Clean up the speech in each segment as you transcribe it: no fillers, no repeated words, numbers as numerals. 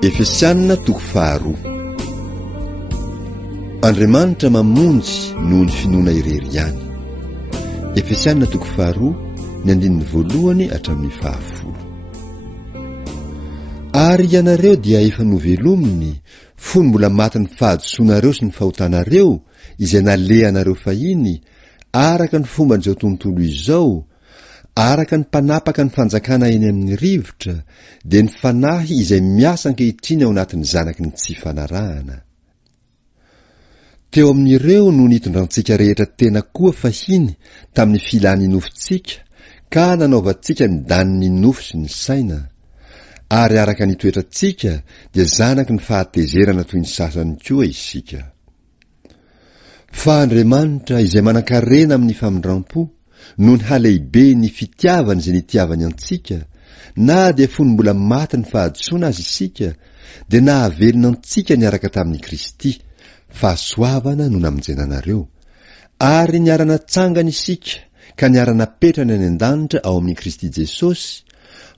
Efesianina toko faharoa. Andriamanitra mamonjy noho ny finoana irery ihany. Efesianina toko faharoa ny 1 hatramin'ny 10. Ary ianareo dia efa novelominy fony mbola maty ny fahadosoanareo sy ny fahotanareo izay nalehanareo fahiny araka ny fomban'izao tontolo izao, araka ny mpanapaka ny fanjakana eny amin'ny rivotra, dia ny fanahy izay miasa ankehitriny ao anatin'ny zanaky ny tsy fanarahana. Teo amin'ireo no nitondrantsika rehetra tena koa fahiny tamin'ny filany nofontsika, ka nanaovantsika ny daniny nofo sy ny saina, ary araka ny toetrantsika dia zanaky ny fahatezerana toy ny sasany koa isika. Fa Andriamanitra izay manan-karena amin'ny famindrampo noho ny halehibe ny fitiavany izay nitiavany antsika, na dia fony mbola maty ny fahadosoana azy isika, dia nahavelona antsika niaraka tamin'ny Kristy, fahasoavana no namonjena anareo, ary niara-natsangana isika ka niara-napetrana any an-danitra ao amin'ny Kristy Jesosy,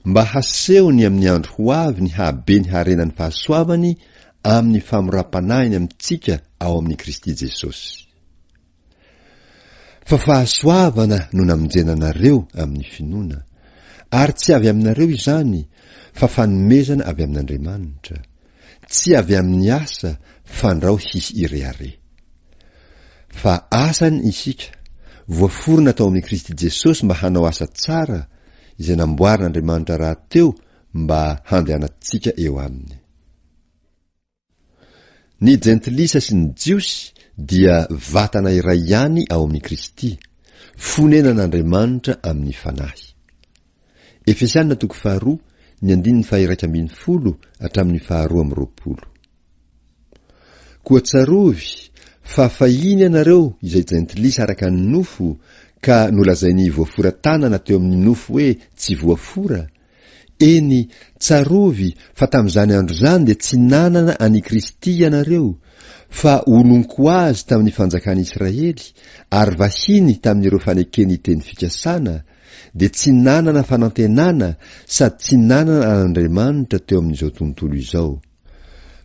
mba hasehony amin'ny andro ho avy ny habe ny harenany fahasoavany amin'ny famoram-panahiny amintsika ao amin'ny Kristy Jesosy. Fa fahasoavana no namonjena anareo amin'ny finoana, ary tsy avy aminareo izany, fa fanomezana avy amin'Andriamanitra, tsy avy amin'ny asa fandrao hisy ireare. Fa asany isika, voaforona tao amin'ny Kristy Jesosy mba hanao asa tsara, izay namboarin'Andriamanitra rahateo mba handehanantsika eo aminy. Ny jentilisa sy ny jiosy dia vatana iray ihany ao amin'ny Kristy, fonenan'Andriamanitra amin'ny fanahy. Efesianina toko faharoa ny 1:12 hatramin'ny 12:20. Koa tsarovy fa fahiny ianareo izay jentilisa araka ny nofo, ka nolazainy voaforatanana teo amin'ny nofo hoe tsy voafora. Eny, tsarovy fa tamin'izany andro zany dia tsy nanana any Kristy ianareo, fa olonko azy tamin'ny fanjakany Israely, ary vahiny tamin'ireo fanekeny teny fikasana, dia tsy nanana fanantenana sady tsy nanana an'Andriamanitra teo amin'izao tontolo izao.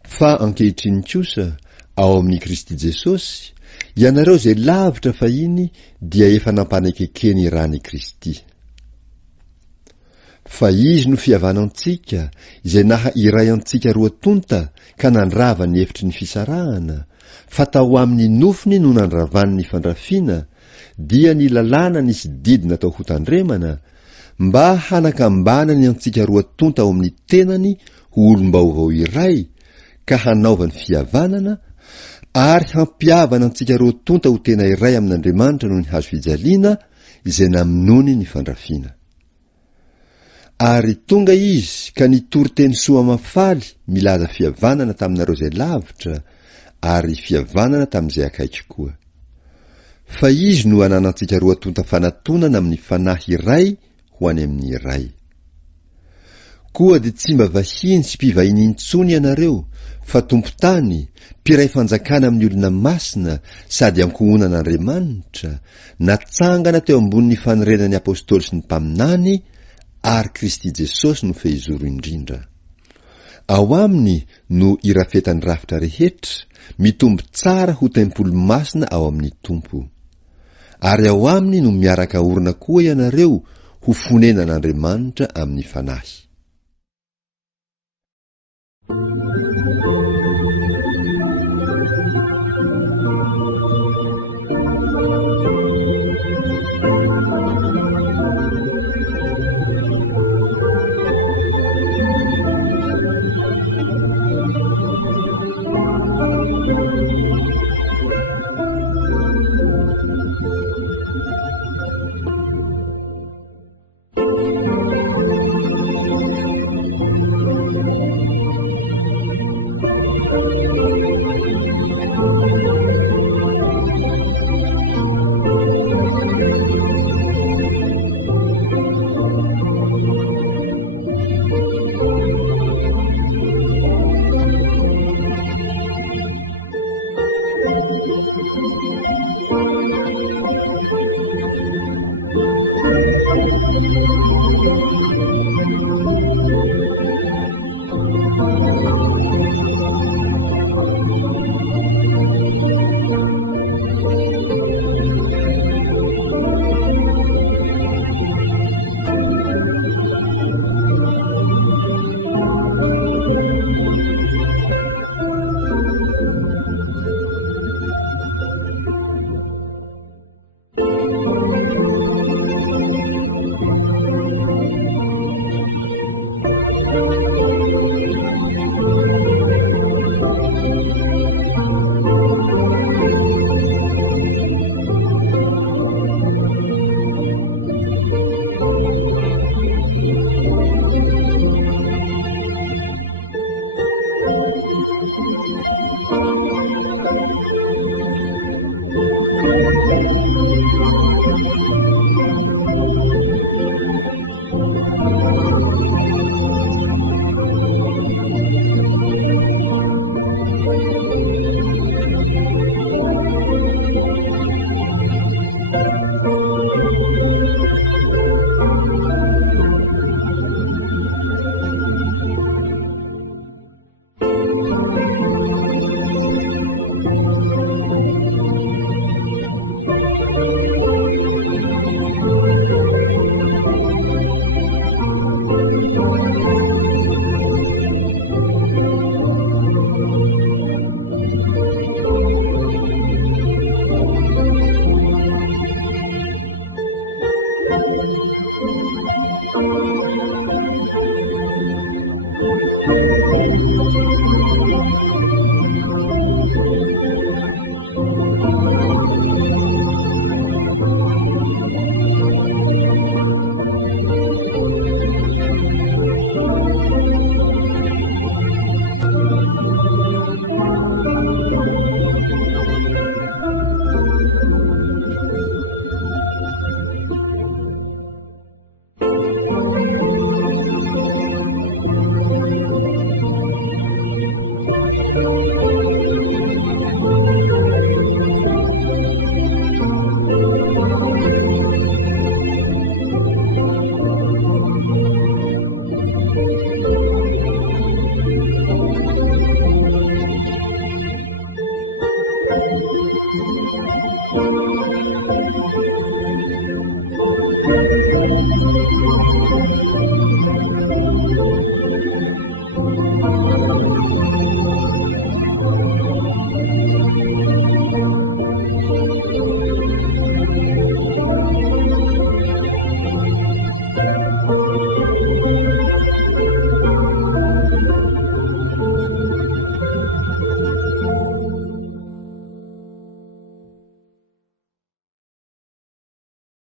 Fa ankehitriny kosa, ao amin'ny Kristy Jesosy, ianareo izay lavitra fahiny dia efa nampanekekeny rany Kristy. Fa izy no fihavanantsika izay naha iray antsika roa tonta ka nandrava ny hevitry ny fisarahana, fa tao amin'ny nofony no nandravany ny fandrafiana, dia ny lalàna nisy didina tao ho tandremana, mba hanakambana ny antsika roa tonta ao amin'ny tenany ho olom-baovao iray, ka hanaova ny fihavanana, ary hampiavana antsika roa tonta ho tena iray amin'Andriamanitra noho ny hazo fijaliana izay naminony ny fandrafiana. Ary tonga izy ka nitory teny soa mafaly milaza fihavanana taminareo izay lavitra, ary fihavanana tamin'izay akaiky koa. Fa izy no ananantsika roa tonta fanatonana amin'ny fanahy iray ho any amin'ny iray. Koa dia tsy mba vahiny sy mpivahiny intsony ianareo, fa tompo-tany, mpiray fanjakana amin'ny olona masina sady ankohonan'Andriamanitra, natsangana teo ambonin'ny fanorenan'ny apôstôly sy ny mpaminany, ary Kristy Jesosy no fehizoro indrindra. Ao aminy no irafetan'ny rafitra rehetra, mitombo tsara ho tempolo masina ao amin'ny tompo. Ary ao aminy no miaraka orina koa ianareo ho fonenan'Andriamanitra amin'ny fanahy.